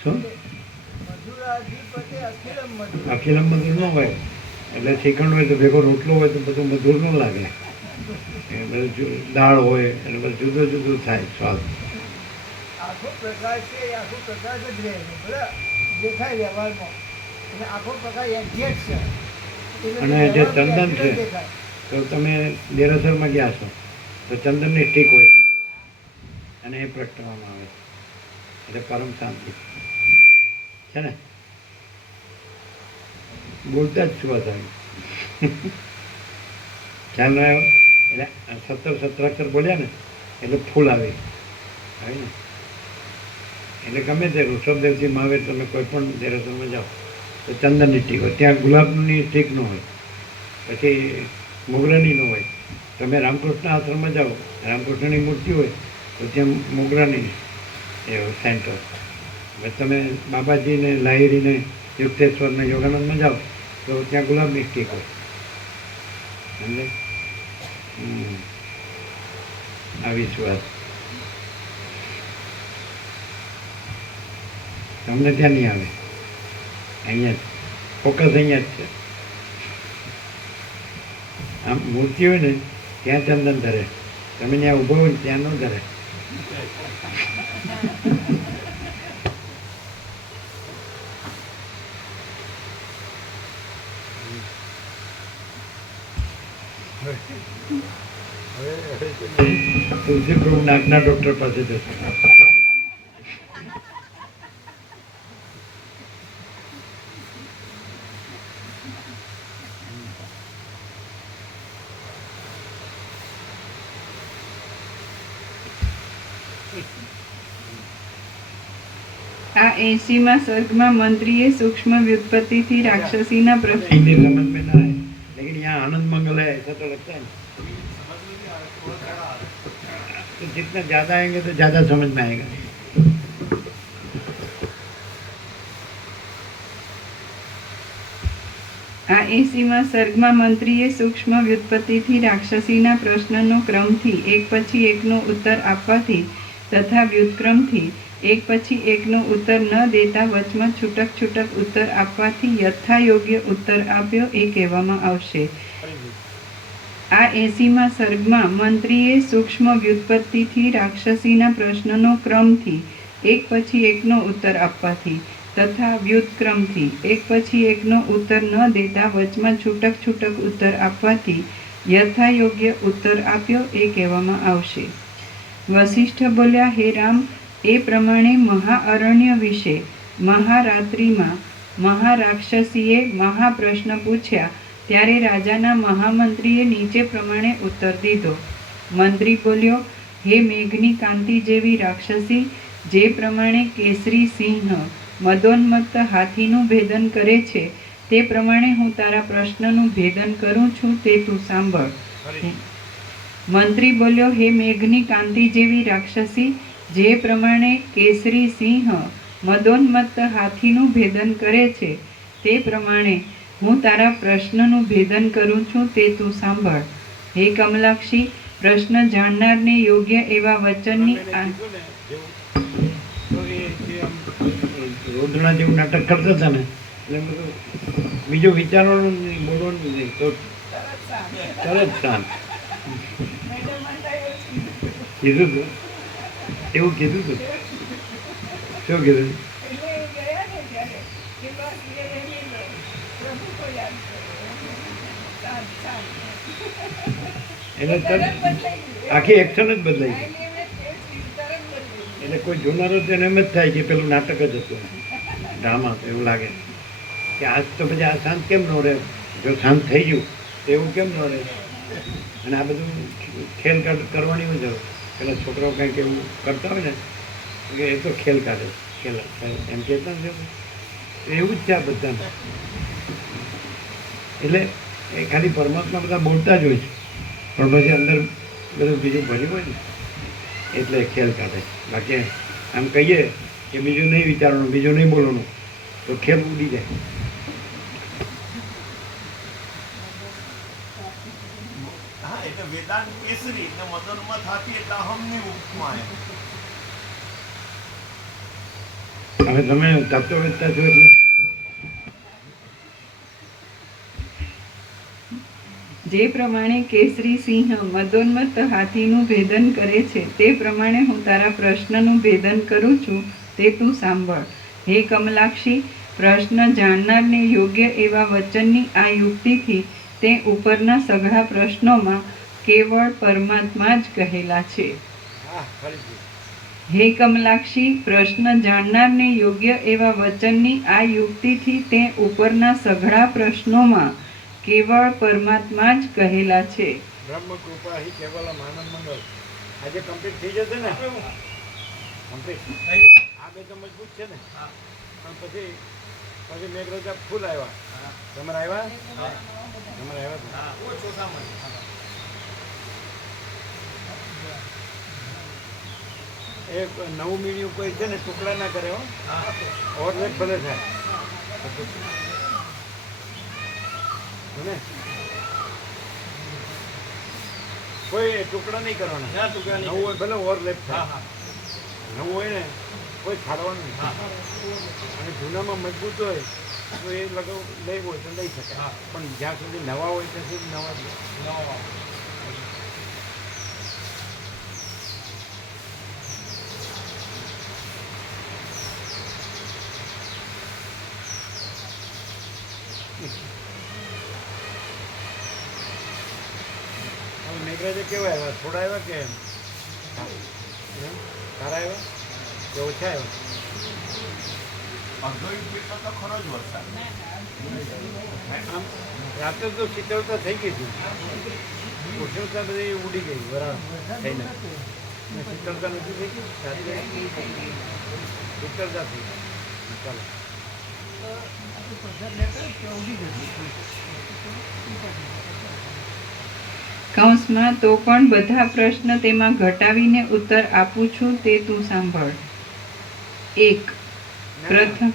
શું? અખિલમ મધુર ન હોય એટલે શ્રીખંડ હોય તો ભેગો રોટલો હોય તો બધું મધુર ન લાગે. એ બધું દાળ હોય એટલે બધું જુદું જુદું થાય સ્વાદ. આખો પ્રકાશ છે એ આખો પ્રકાશ જ રહે છે, બરાબર દેખાય વ્યવહારમાં. એટલે આખો પ્રકાશ એક્ઝેક્ટ છે. એટલે અને જે વ્યવહારમાં ચંદન છે accurate દેખાય. તો તમે દેરાસરમાં ગયા છો તો ચંદનની સ્ટીક હોય છે અને એ પ્રગટાવવામાં આવે છે એટલે પરમ શાંતિ છે ને. બોલતા જ છું હતા ખ્યાલ ન આવ્યો? એટલે 17 સત્રાક્ષર બોલ્યા ને એટલે ફૂલ આવે ને. એટલે ગમે તે ઋષભદેવજી મહાવીર તમે કોઈ પણ દેરાસરમાં જાઓ તો ચંદનની ટીક હોય, ત્યાં ગુલાબની ટીક ન હોય, પછી મોગરાની ન હોય. તમે રામકૃષ્ણ આશ્રમમાં જાઓ, રામકૃષ્ણની મૂર્તિ હોય તો ત્યાં મોગરાની એ સેન્ટર. તમે બાબાજીને લાહિરીને યુક્તેશ્વરને યોગાનંદમાં જાઓ તો ત્યાં ગુલાબની સ્ટીક હોય. સમજે? આ વિશ્વાસ તમને ત્યાં નહીં આવે. અહીંયા જ ફોકસ અહીંયા જ છે. આમ મૂર્તિ હોય ને ત્યાં ચંદન ધરે, તમે ત્યાં ઊભો હોય ને ત્યાં ન ધરે. તુલસી પ્રભુ નાકના ડોક્ટર પાસે જશે. આ 80માં સર્ગમાં મંત્રીએ સૂક્ષ્મ વ્યુત્પત્તિથી રાક્ષસીના પ્રશ્ન हिंदी समझ में ना आए, लेकिन यहाँ आनंद मंगल है ऐसा तो लगता है ना. तो जितना ज़्यादा आएंगे तो ज़्यादा समझ में आएगा. આ 80માં સર્ગમાં મંત્રીએ સૂક્ષ્મ વ્યુત્પત્તિથી રાક્ષસીના પ્રશ્નનો ક્રમથી એક પછી એકનો ઉત્તર આપવાથી તથા વ્યુત્ક્રમથી એક પછી એકનો ઉત્તર ન દેતા વચમાં છૂટક છૂટક ઉત્તર આપવાથી યથાયોગ્ય ઉત્તર આપ્યો એ કહેવામાં આવશે. આ 80માં સર્ગમાં મંત્રીએ સૂક્ષ્મ વ્યુત્પત્તિથી રાક્ષસીના પ્રશ્નનો ક્રમથી એક પછી એકનો ઉત્તર આપવાથી તથા વ્યુત્ક્રમથી એક પછી એકનો ઉત્તર ન દેતા વચમાં છૂટક છૂટક ઉત્તર આપવાથી યથાયોગ્ય ઉત્તર આપ્યો એ કહેવામાં આવશે. વસિષ્ઠ બોલ્યા, હે રામ, એ પ્રમાણે મહાઅરણ્ય વિશે મહારાત્રિમાં મહારાક્ષસીએ મહાપ્રશ્ન પૂછ્યા ત્યારે રાજાના મહામંત્રીએ નીચે પ્રમાણે ઉત્તર દીધો. મંત્રી બોલ્યો, હે મેઘની કાંતિ જેવી રાક્ષસી, જે પ્રમાણે કેસરી સિંહ મદોન્મત્ત હાથીનું ભેદન કરે છે તે પ્રમાણે હું તારા પ્રશ્નનું ભેદન કરું છું, તે તું સાંભળ. મંત્રી બોલ્યો, હે મેઘની કાંતિ જેવી રાક્ષસી, જે પ્રમાણે કેસરી સિંહ મદોન્મત્ત હાથીનું ભેદન કરે છે તે પ્રમાણે હું તારા પ્રશ્નનું ભેદન કરું છું, તે તું સાંભળ. હે કમલાક્ષી, પ્રશ્ન જાણનારને યોગ્ય એવા વચનની રોદણા જેવું નાટક કરતા હતા ને એટલે એમ બધું બીજું વિચારવાનું નહીં, બોલવાનું નહીં, તો તરત શાંત. કીધું તું એવું કીધું તું. શું કીધું? એટલે તરત આખી એક્શન જ બદલાઈ ગઈ. એટલે કોઈ જોનારો તેને એમ જ થાય કે પેલું નાટક જ હતું, ડ્રામા. એવું લાગે કે આજ તો પછી આ શાંત કેમ ન રહે, જો શાંત થઈ ગયું તો એવું કેમ ન રહે. અને આ બધું ખેલ કરવાની જરૂર. પેલા છોકરાઓ કંઈક એવું કરતા હોય ને કે એ તો ખેલ કાઢે, ખેલ એમ કહેતા ને એવું જ છે આ બધાને. એટલે એ ખાલી પરમાત્મા બધા બોલતા જ હોય છે, પણ પછી અંદર બધું બીજું ભર્યું હોય ને એટલે ખેલ કાઢે. બાકી આમ કહીએ કે બીજું નહીં વિચારવાનું, બીજું નહીં બોલવાનું, તો ખેલ ઉડી જાય. હા, એટલે વેદાંત કેસરી એટલે મદોન્મત્ત હાથી એટલે અહમની ઉપમા એમ. હવે તમે તત્વવેદતા છો એટલે જે પ્રમાણે કેસરી સિંહ મદોન્મત્ત હાથીનું ભેદન કરે છે તે પ્રમાણે હું તારા પ્રશ્નનું ભેદન કરું છું, તે તું સાંભળ. હે કમલાક્ષી, પ્રશ્ન જાણનારને યોગ્ય એવા વચનની આ યુક્તિથી તે ઉપરના સઘળા પ્રશ્નોમાં કેવળ પરમાત્મા જ કહેલા છે. હે કમલાક્ષી, પ્રશ્ન જાણનારને યોગ્ય એવા વચનની આ યુક્તિથી તે ઉપરના સઘળા પ્રશ્નોમાં કેવળ પરમાત્મા જ કહેલા છે. બ્રહ્મ કૃપા હિ કેવલમ આનંદ મંગલ. આજે કમ્પ્લીટ થઈ જશે ને કમ્પ્લીટ આ બે તો મજબૂત છે ને પણ પછી પછી મેઘરાજા ફૂલ આવ્યા તમારે આવ્યા તમારે આવ્યા એ નવું મીડિયું કોઈ છે ને ટુકડા ના કરે હો ઓવરલેપ ભલે થાય ને કોઈ ટુકડા નહીં કરવાના નવું હોય ભલે ઓવરલેપ થાય નવું હોય ને કોઈ છાડવાનું નહીં અને જૂનામાં મજબૂત હોય તો એ લગાવ લઈ હોય તો લઈ શકાય પણ જ્યાં સુધી નવા હોય ત્યાં સુધી નવા મેઘરાજે કેવા આવ્યા થોડા આવ્યા કે સારા આવ્યા કે ઓછા આવ્યા અડધો ઇંચ જેટલો તો ખરો જ વરસાદ આમ રાત્રે તો શીતળતા થઈ ગઈ હતી ઉષ્ણતા બધી ઉડી ગઈ વરાળ થઈને શીતળતા નથી થઈ ગઈ રાત્રે શીતળતા થઈ ગઈ ચાલો કૌંસમાં તો પણ બધા પ્રશ્ન તેમાં ઘટાવીને ઉત્તર આપું છું તે તું સાંભળ. 1. પ્રથમ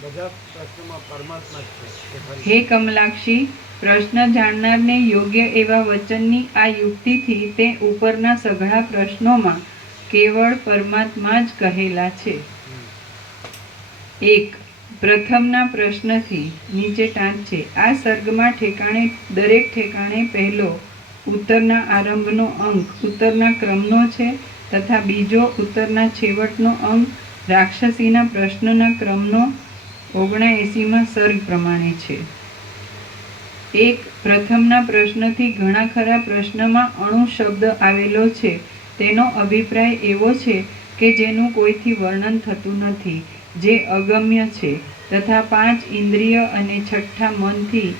બધા પ્રશ્નોમાં પરમાત્મા જ છે કે ફરી હે કમલાક્ષી, પ્રશ્ન જાણનારને યોગ્ય એવા વચનની આ યુક્તિથી તે ઉપરના સઘળા પ્રશ્નોમાં કેવળ પરમાત્મા જ કહેલા છે. 1. પ્રથમના પ્રશ્નથી નીચે ટાંચ છે. આ સર્ગમાં ઠેકાણે દરેક ઠેકાણે પહેલો ઉત્તરના આરંભનો અંક ઉત્તરના ક્રમનો છે તથા બીજો ઉત્તરના છેવટનો અંક રાક્ષસીના પ્રશ્નના ક્રમનો 79માં સર્ગ પ્રમાણે છે. 1. પ્રથમના પ્રશ્નથી ઘણા ખરા પ્રશ્નમાં અણુ શબ્દ આવેલો છે તેનો અભિપ્રાય એવો છે કે જેનું કોઈથી વર્ણન થતું નથી, જે અગમ્ય છે તથા 5 ઇન્દ્રિય અને છઠ્ઠા મનથી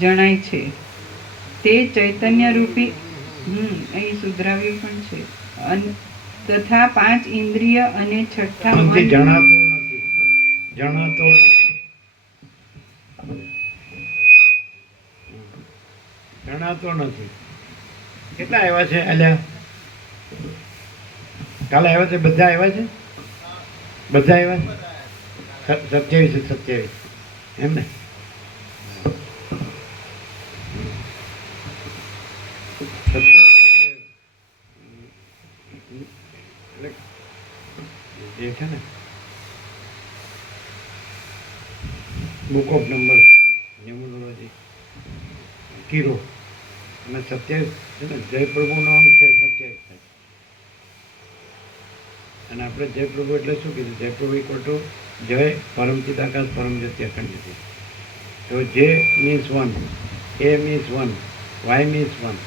જણાય છે. તે ચૈતન્ય રૂપી અહીં સુધરાવ્યું પણ છે તથા 5 ઇન્દ્રિય અને છઠ્ઠા મનથી મન જણાતો નથી જણાતો નથી. કેટલા આવ્યા છે અલ્યા? કાલે આવ્યા છે? બધા આવ્યા છે? બધા આવ્યા છે? 27 એમ ને? જે છે ને બુક ઓફ નંબર ન્યુમરોલોજી કીરો અને 27 છે ને જયપ્રભુનો અંક છે 27 થાય. અને આપણે જયપ્રભુ એટલે શું કીધું? જયપ્રભુ ઇક્વલ ટુ જય પરમ ચિદાકાશ પરમ જ્યોતિ અખંડ જ્યોતિ. તો જે means 1, A means 1, Y means 1,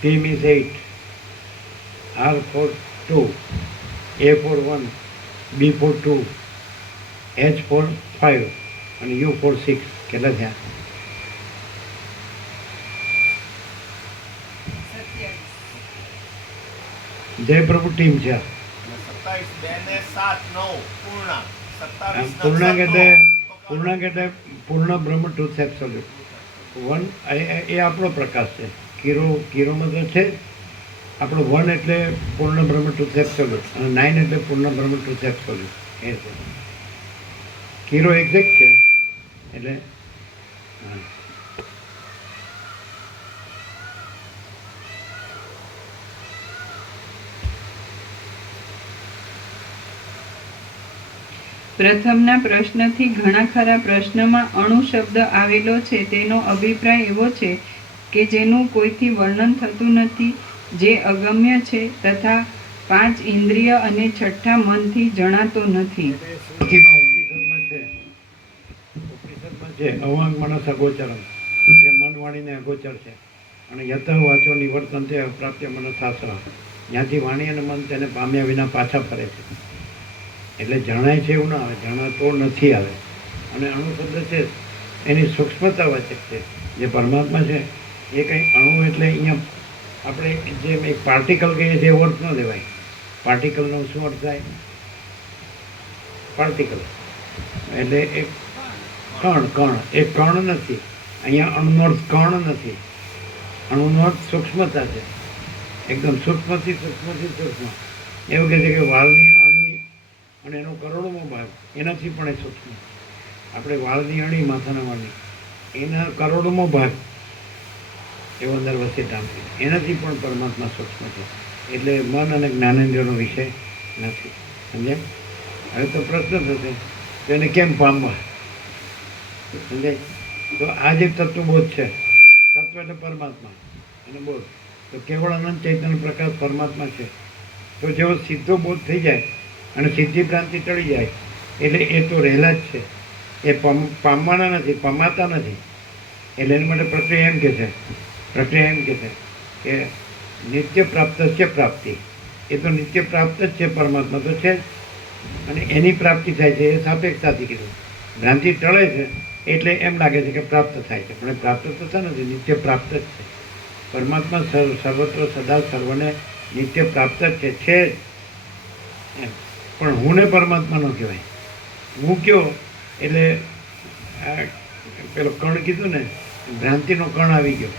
P means 8, R for 2, A for 1, B for 2, H for 5 અને U for 6. કેટલા થયા? 27. જયપ્રભુ ટીમ છે. 27 2 ને 7 9 પૂર્ણાંક 27 પૂર્ણાંક એટલે પૂર્ણ બ્રહ્મ ટ્રુથ એબ્સોલ્યુટ. 1 એ આપણો પ્રકાશ છે. કીરોમાં તો છે આપણો 1 એટલે પૂર્ણ બ્રહ્મ ટ્રુથ એબ્સોલ્યુટ અને 9 એટલે પૂર્ણ બ્રહ્મ ટ્રુથ એબ્સોલ્યુટ. એ છે કીરો એક્ઝેક્ટ છે એટલે હા. પ્રથમના પ્રશ્નથી ઘણા ખરા પ્રશ્નમાં અણુ શબ્દ આવેલો છે તેનો અભિપ્રાય એવો છે કે જેનું કોઈથી વર્ણન થતું નથી, જે અગમ્ય છે તથા 5 ઇન્દ્રિય અને છઠ્ઠા મનથી જણાતો નથી. ઉપનિષદમાં છે અવાંગ મનસ અગોચરમ, જે મન વાણીને અગોચર છે. અને યત વાચો નિવર્તન તે અપ્રાપ્ય મનસ શાસ્ત્ર, જ્યાંથી વાણી અને મન તેને પામ્યા વિના પાછા ફરે છે. એટલે જણાય છે એવું ના આવે, જણાતો નથી આવે. અને અણુ શબ્દ છે એની સૂક્ષ્મતા વાચક છે. જે પરમાત્મા છે એ કંઈ અણુ એટલે અહીંયા આપણે જેમ એક પાર્ટિકલ કહીએ છીએ એવો અર્થ ન દેવાય. પાર્ટિકલનો શું અર્થ થાય? પાર્ટિકલ એટલે એક કણ. એ કણ નથી. અહીંયા અણુનો અર્થ કણ નથી. અણુનો અર્થ સૂક્ષ્મતા છે. એકદમ સૂક્ષ્મથી સૂક્ષ્મ. એવું કહે છે કે વાળની અણી અને એનો કરોડોમો ભાગ એનાથી પણ એ સૂક્ષ્મ. આપણે વાળની અણી માથાના વાળની એના કરોડોમો ભાગ એવો અંદર વચ્ચે ટાંકી એનાથી પણ પરમાત્મા સૂક્ષ્મ છે. એટલે મન અને જ્ઞાનેન્દ્રિયનો વિષય નથી. સમજાય? હવે તો પ્રશ્ન થશે તો એને કેમ પામવા? સમજાય? તો આ જે તત્વબોધ છે, તત્વ એટલે પરમાત્મા અને બોધ, તો કેવળ અનંત ચૈતન્ય પ્રકાશ પરમાત્મા છે. તો જેવો સીધો બોધ થઈ જાય અને સિદ્ધિ ભ્રાંતિ ટળી જાય એટલે એ તો રહેલા જ છે. એ પામવાના નથી, પમાતા નથી. એટલે એના માટે પ્રક્રિયા એમ કહે છે કે નિત્ય પ્રાપ્ત છે પ્રાપ્તિ. એ તો નિત્ય પ્રાપ્ત જ છે, પરમાત્મા તો છે જ. અને એની પ્રાપ્તિ થાય છે એ સાપેક્ષતાથી કીધું. ભ્રાંતિ ટળે છે એટલે એમ લાગે છે કે પ્રાપ્ત થાય છે, પણ એ પ્રાપ્ત થતા નથી, નિત્ય પ્રાપ્ત જ છે. પરમાત્મા સર્વત્ર સદા સર્વને નિત્ય પ્રાપ્ત જ છે જ એમ. પણ હું ને પરમાત્મા ન કહેવાય. હું કયો એટલે આ પેલો કણ કીધું ને, ભ્રાંતિનો કણ આવી ગયો.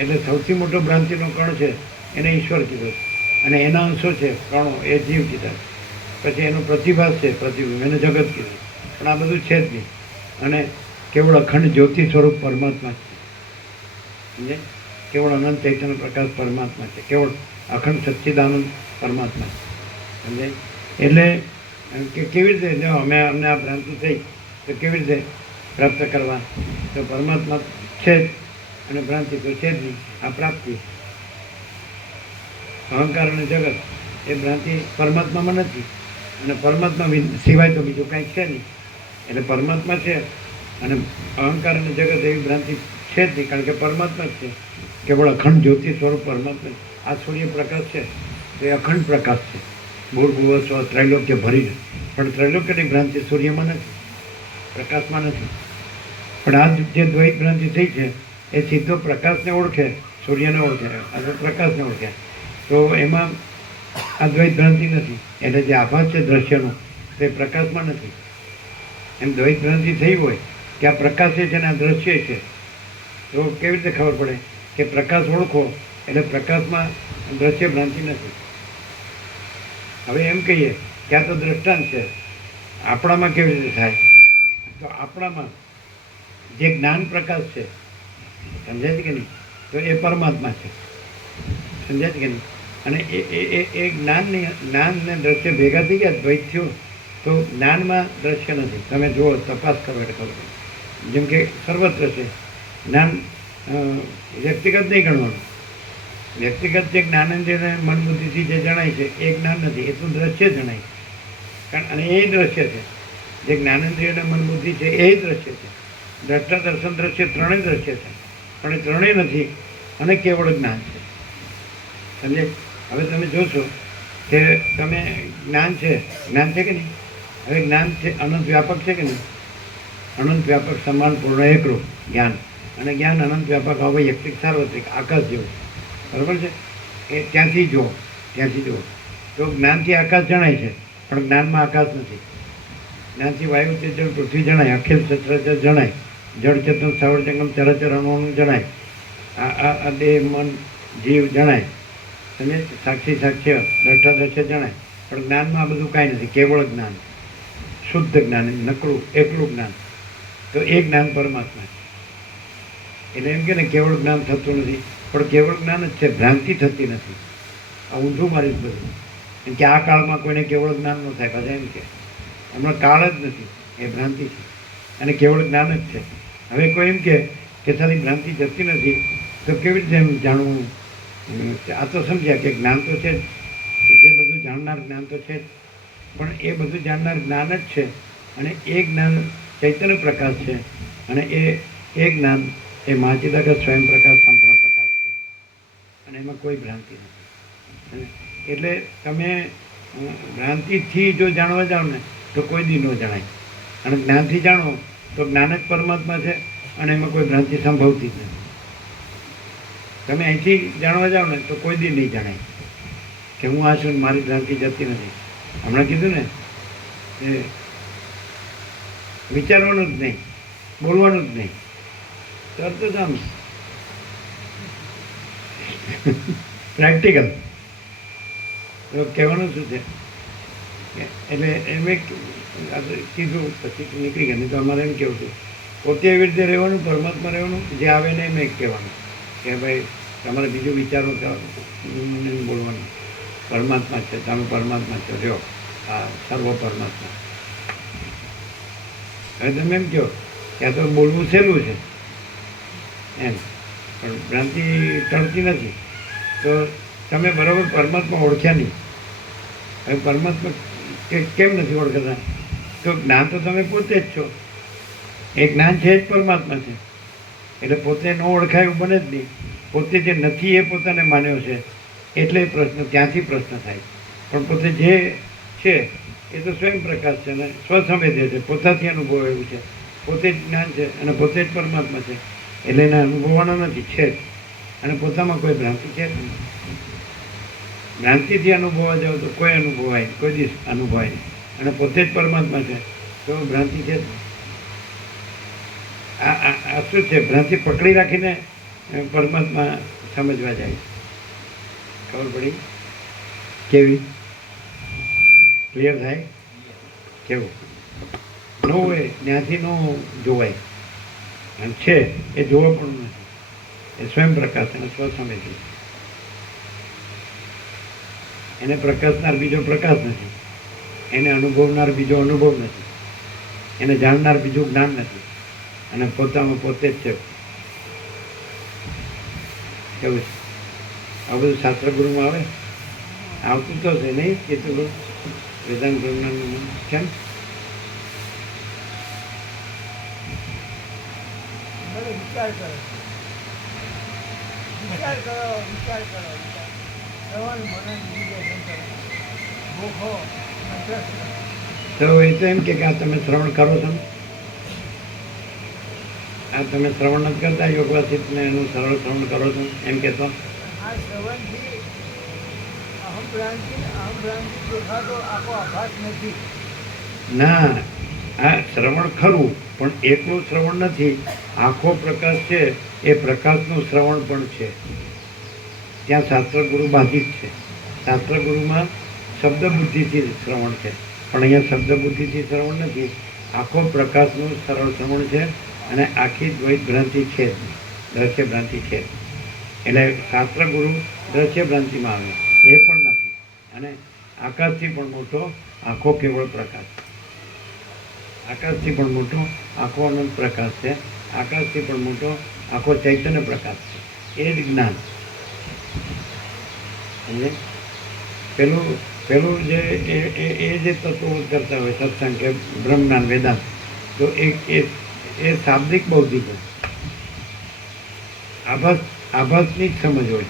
એટલે સૌથી મોટો ભ્રાંતિનો કણ છે એને ઈશ્વર કીધો છે, અને એના અંશો છે કણો, એ જીવ કીધા. પછી એનો પ્રતિભાસ છે, પ્રતિબિંબ, એને જગત કીધું. પણ આ બધું છે જ નહીં. અને કેવળ અખંડ જ્યોતિ સ્વરૂપ પરમાત્મા છે. સમજે? કેવળ અનંત ચૈતન્ય પ્રકાશ પરમાત્મા છે. કેવળ અખંડ સચ્ચિદાનંદ પરમાત્મા છે. સમજાય? એટલે કે કેવી રીતે જો અમને આ ભ્રાંતિ થઈ તો કેવી રીતે પ્રાપ્ત કરવા? તો પરમાત્મા છે જ અને ભ્રાંતિ તો છે જ નહીં. આ પ્રાપ્તિ. અહંકાર અને જગત એ ભ્રાંતિ પરમાત્મામાં નથી, અને પરમાત્મા સિવાય તો બીજું કાંઈ છે નહીં. એટલે પરમાત્મા છે અને અહંકાર અને જગત એવી ભ્રાંતિ છે જ નહીં, કારણ કે પરમાત્મા જ છે. કેવળ અખંડ જ્યોતિ સ્વરૂપ પરમાત્મા. આ સૂર્ય પ્રકાશ છે તો એ અખંડ પ્રકાશ છે, ભૂર્ભુવ સ્વ ત્રૈલોક્ય ભરીને. પણ ત્રૈલોક્યની ભ્રાંતિ સૂર્યમાં નથી, પ્રકાશમાં નથી. પણ આ જે દ્વૈત ભ્રાંતિ થઈ છે એ સીધો પ્રકાશને ઓળખે, સૂર્યને ઓળખે અથવા પ્રકાશને ઓળખે. તો એમાં આ દ્વૈત ભ્રાંતિ નથી. એટલે જે આભાસ છે દ્રશ્યનો તે પ્રકાશમાં નથી. એમ દ્વૈત ભ્રાંતિ થઈ હોય કે આ પ્રકાશ છે ને આ દ્રશ્ય છે, તો કેવી રીતે ખબર પડે કે પ્રકાશ ઓળખો એટલે પ્રકાશમાં દ્રશ્ય ભ્રાંતિ નથી. હવે એમ કહીએ કે આ તો દ્રષ્ટાંત છે, આપણામાં કેવી રીતે થાય? તો આપણામાં જે જ્ઞાન પ્રકાશ છે, સમજાય છે કે નહીં? તો એ પરમાત્મા છે. સમજાય છે કે નહીં? અને એ જ્ઞાન ને દ્રશ્ય ભેગા થઈ ગયા, દ્વૈત થયું, તો જ્ઞાનમાં દ્રશ્ય નથી. તમે જુઓ, તપાસ કરો એટલે ખબર પડે. જેમ કે સર્વત્ર છે જ્ઞાન, વ્યક્તિગત નહીં ગણવાનું. વ્યક્તિગત જે જ્ઞાનેન્દ્રિયને મન બુદ્ધિથી જે જણાય છે એ જ્ઞાન નથી, એ તો દ્રશ્ય જણાય. કારણ અને એ દ્રશ્ય છે. જે જ્ઞાનેન્દ્રિયને મન બુદ્ધિ છે એ દ્રશ્ય છે. દ્રષ્ટા દર્શન દ્રશ્ય ત્રણેય દ્રશ્ય છે, પણ એ ત્રણેય નથી અને કેવળ જ્ઞાન છે. સમજાય? હવે તમે જોશો કે તમે જ્ઞાન છે કે નહીં? હવે જ્ઞાન છે અનંત વ્યાપક છે કે નહીં? અનંત વ્યાપક સમાન પૂર્ણ એકરૂપ જ્ઞાન, અને જ્ઞાન અનંત વ્યાપક અવૈયક્તિક સાર્વત્રિક આકાશ જેવું. બરાબર છે? એ ત્યાંથી જુઓ. તો જ્ઞાનથી આકાશ જણાય છે, પણ જ્ઞાનમાં આકાશ નથી. જ્ઞાનથી વાયુ તે જળ પૃથ્વી જણાય, અખિલ સચરાચર જણાય, જળ ચેતન સ્થાવર જંગમ ચરાચર અણુઓનું જણાય, આ દેહ મન જીવ જણાય. સમજે? સાક્ષી સાક્ષ્ય દ્રષ્ટા દ્રશ્ય જણાય. પણ જ્ઞાનમાં આ બધું કાંઈ નથી. કેવળ જ્ઞાન, શુદ્ધ જ્ઞાન, નકરું એકલું જ્ઞાન. તો એ જ્ઞાન પરમાત્મા છે. એટલે એમ કે ને કેવળ જ્ઞાન થતું નથી, પણ કેવળ જ્ઞાન જ છે, ભ્રાંતિ થતી નથી. આ ઊંધું મારીશ બધું. એમ કે આ કાળમાં કોઈને કેવળ જ્ઞાન ન થાય. બધા એમ કે હમણાં કાળ જ નથી, એ ભ્રાંતિ છે, અને કેવળ જ્ઞાન જ છે. હવે કોઈ એમ કે સારી ભ્રાંતિ જતી નથી, તો કેવી રીતે એમ જાણવું? આ તો સમજ્યા કે જ્ઞાન તો છે જ, જે બધું જાણનાર જ્ઞાન તો છે જ, પણ એ બધું જાણનાર જ્ઞાન જ છે. અને એ જ્ઞાન ચૈતન્ય પ્રકાશ છે, અને એ જ્ઞાન એ મહાચિદાકાશ સ્વયં પ્રકાશ સંપૂર્ણ પ્રકાશ છે, અને એમાં કોઈ ભ્રાંતિ નથી. એટલે તમે ભ્રાંતિથી જો જાણવા જાઓ ને તો કોઈ દી ન જણાય, અને જ્ઞાનથી જાણો તો જ્ઞાન જ પરમાત્મા છે, અને એમાં કોઈ ભ્રાંતિ સંભવતી જ નથી. તમે અહીંથી જાણવા જાઓ ને તો કોઈ દી નહીં જણાય કે હું આ છું ને મારી ભ્રાંતિ જતી નથી. હમણાં કીધું ને કે વિચારવાનું જ નહીં, બોલવાનું જ નહીં, તરત જ આમ પ્રેક્ટિકલ. તો કહેવાનું શું છે એટલે એમ એક કીધું પછી નીકળી ગયા. નહીં તો અમારે એમ કહેવું હતું પોતે એવી રીતે રહેવાનું, પરમાત્મા રહેવાનું, જે આવે ને એમ એક કહેવાનું કે ભાઈ તમારે બીજું વિચારો નહીં બોલવાનું, પરમાત્મા છે, તમે પરમાત્મા છો, રહ્યો આ સર્વ પરમાત્મા. હવે તમે એમ કહો કે આ તો બોલવું સહેલું છે એમ, પણ ભ્રાંતિ ટળતી નથી. તો તમે બરાબર પરમાત્મા ઓળખ્યા નહીં. હવે પરમાત્મા કેમ નથી ઓળખતા? તો જ્ઞાન તો તમે પોતે જ છો, એ જ્ઞાન છે જ પરમાત્મા છે. એટલે પોતે ન ઓળખાય એવું બને જ નહીં. પોતે જે નથી એ પોતાને માન્યો છે એટલે પ્રશ્ન ત્યાંથી પ્રશ્ન થાય. પણ પોતે જે છે એ તો સ્વયં પ્રકાશ છે અને સ્વસંવેદ્ય છે, પોતાથી અનુભવ એવું છે, પોતે જ જ્ઞાન છે અને પોતે જ પરમાત્મા છે. એટલે એને અનુભવવાનો નથી, છે જ. અને પોતામાં કોઈ ભ્રાંતિ છે જ નહીં. ભ્રાંતિથી અનુભવવા જાવ તો કોઈ અનુભવાય, કોઈ દિવસ અનુભવાય નહીં. અને પોતે જ પરમાત્મા છે તો ભ્રાંતિ છે જ નહીં. આ શું છે? ભ્રાંતિ પકડી રાખીને પરમાત્મા સમજવા જાય. ખબર પડી? કેવી? ક્લિયર થાય? કેવું? ન હોય ત્યાંથી ન જોવાય, અને છે એ જોવા પણ નથી. એ સ્વયં પ્રકાશ અને સ્વસમેથી. એને પ્રકાશનાર બીજો પ્રકાશ નથી, એને અનુભવનાર બીજો અનુભવ નથી, એને જાણનાર બીજું જ્ઞાન નથી, અને પોતામાં પોતે જ છે. કેવું? આ બધું શાસ્ત્ર ગુરુમાં આવે, આવતું તો છે નહીં કે તું વેદાંત ગુરુનાનું કેમ? મને વિચાર કરો, વિચાર કરો, વિચાર કરો, વિચાર શ્રવણ મનન નિધિધ્યાસન કરો, ભૂખો મંત્ર. તો એ તો એમ કે આ તમે શ્રવણ કરો છો ને, આ તમે શ્રવણ નથી કરતા યોગવાસિતને એનું સરળ શ્રવણ કરો છો એમ કહેતો. આ શ્રવણથી અહમ ભ્રાંતિ દેખાતો આખો આભાસ નથી. ના, આ શ્રવણ ખરું પણ એકલું શ્રવણ નથી. આખો પ્રકાશ છે એ પ્રકાશનું શ્રવણ પણ છે. ત્યાં શાસ્ત્રગુરુ બાધિત છે. શાસ્ત્રગુરુમાં શબ્દ બુદ્ધિથી શ્રવણ છે, પણ અહીંયા શબ્દ બુદ્ધિથી શ્રવણ નથી. આખો પ્રકાશનું સરળ શ્રવણ છે અને આખી દ્વૈત ભ્રાંતિ છે જ નહીં, દ્રશ્ય ભ્રાંતિ છે. એટલે શાસ્ત્રગુરુ દ્રશ્ય ભ્રાંતિમાં આવે એ પણ નથી. અને આકાશથી પણ મોટો આખો કેવળ પ્રકાશ, આકાશથી પણ મોટો આખો અનંત પ્રકાશ છે, આકાશથી પણ મોટો આખો ચૈતન્ય પ્રકાશ છે. એ જ જ્ઞાન. સમજે? પેલું જે એ જે તત્વો કરતા હોય સત્સંગ કે બ્રહ્મજ્ઞાન વેદાંત, તો એ શાબ્દિક બૌદ્ધિક હોય. આભાસની જ સમજ હોય,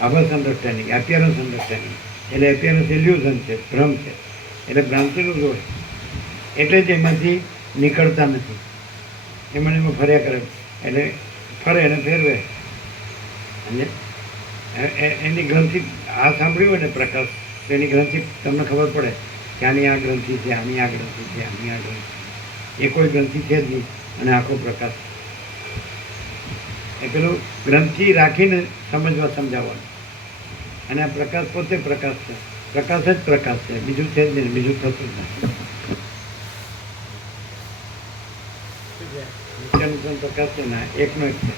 આભાસ અન્ડરસ્ટેન્ડિંગ, એપિયરન્સ અન્ડરસ્ટેન્ડિંગ. એટલે એપિયરન્સ ઇલ્યુઝન છે, ભ્રમ છે, એટલે ભ્રાંતિનું જ હોય. એટલે જ એમાંથી નીકળતા નથી. એમાં ફર્યા કરે, એટલે ફરે અને ફેરવે. અને એની ગ્રંથિ આ સાંભળ્યું હોય ને પ્રકાશ, તો એની ગ્રંથિ તમને ખબર પડે કે આની આ ગ્રંથિ છે, આની આ ગ્રંથિ છે, આની આ ગ્રંથિ. એ કોઈ ગ્રંથિ છે જ નહીં અને આખો પ્રકાશ. એ પેલું ગ્રંથિ રાખીને સમજાવવાનું. અને આ પ્રકાશ પોતે પ્રકાશ છે, પ્રકાશ જ પ્રકાશ છે, બીજું છે જ નહીં, બીજું થતું જ નથી. નિત્યાનંદ પ્રકાશ છે ને એકનો એક છે.